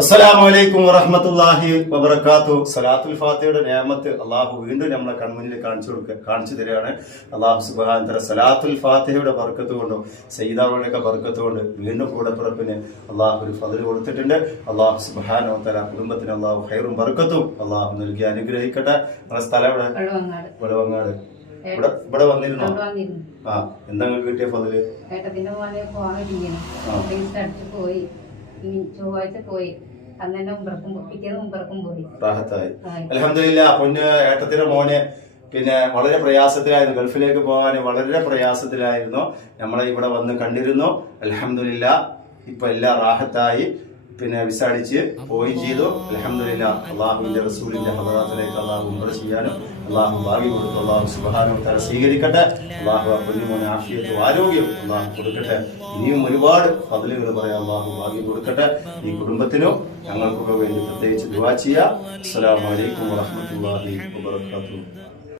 അസ്സലാമു അലൈക്കും വറഹമത്തല്ലാഹി വബർക്കാത്തു സലാത്തുൽ ഫാത്തിയുടെ നിയമത്ത് അള്ളാഹു വീണ്ടും നമ്മളെ കൺമുന്നിൽ കാണിച്ചു കൊടുക്കുക കാണിച്ചു തരികയാണ്. അള്ളാഹു സുബാൻ തല സലാത്തുൽ ഫാത്തിഹയുടെ വർക്കത്ത് കൊണ്ടും സയ്യിദാവുടെയൊക്കെ വർക്കത്ത് കൊണ്ട് വീണ്ടും കൂടപ്പിറപ്പിന് അള്ളാഹു ഒരു ഫതിൽ കൊടുത്തിട്ടുണ്ട്. അള്ളാഹു സുബാൻ തല കുടുംബത്തിന് അള്ളാഹു ഹൈറും ബർക്കത്തും അള്ളാഹു നൽകി അനുഗ്രഹിക്കട്ടെ. നമ്മുടെ സ്ഥലം ഇവിടെ വടവങ്ങാട് ഇവിടെ ഇവിടെ വന്നിരുന്നോ? ആ എന്താ കിട്ടിയ ഫതിൽ? ആ. ചൊവ്വാഴ്ച പോയി. അന്ന് മുമ്പറക്കും പിറ്റേന്ന് മുമ്പറക്കും പോയി. റാഹത്തായി. അലഹമില്ല പൊന്ന് ഏട്ടത്തിന്റെ മോനെ പിന്നെ വളരെ പ്രയാസത്തിലായിരുന്നു. ഗൾഫിലേക്ക് പോകാൻ വളരെ പ്രയാസത്തിലായിരുന്നു. നമ്മളെ ഇവിടെ വന്ന് കണ്ടിരുന്നു. അലഹമില്ല ഇപ്പൊ എല്ലാം റാഹത്തായി. പിന്നെ വിസാടിച്ച് പോയി ചെയ്തു. അലഹമില്ല അള്ളാഹുവിന്റെ റസൂലിന്റെ ഹദറാത്തിലേക്ക് അള്ളാഹു ഉമ്മറ ചെയ്യാനും അള്ളാഹു ഭാഗ്യം കൊടുത്തു അള്ളാഹു സുബാനു തല സ്വീകരിക്കട്ടെ. അള്ളാഹു ആ കുഞ്ഞുമോനെ ആഫിയത്തും ആരോഗ്യം അള്ളാഹു കൊടുക്കട്ടെ. ഇനിയും ഒരുപാട് പതിലുകൾ പറയാം അള്ളാഹു ഭാഗ്യം കൊടുക്കട്ടെ. ഈ കുടുംബത്തിനും ഞങ്ങൾക്കൊക്കെ വേണ്ടി പ്രത്യേകിച്ച് ദുവാ ചെയ്യാം. അസ്സലാമു അലൈക്കും വറഹ്മത്തുള്ളാഹി വബറകാതുഹു.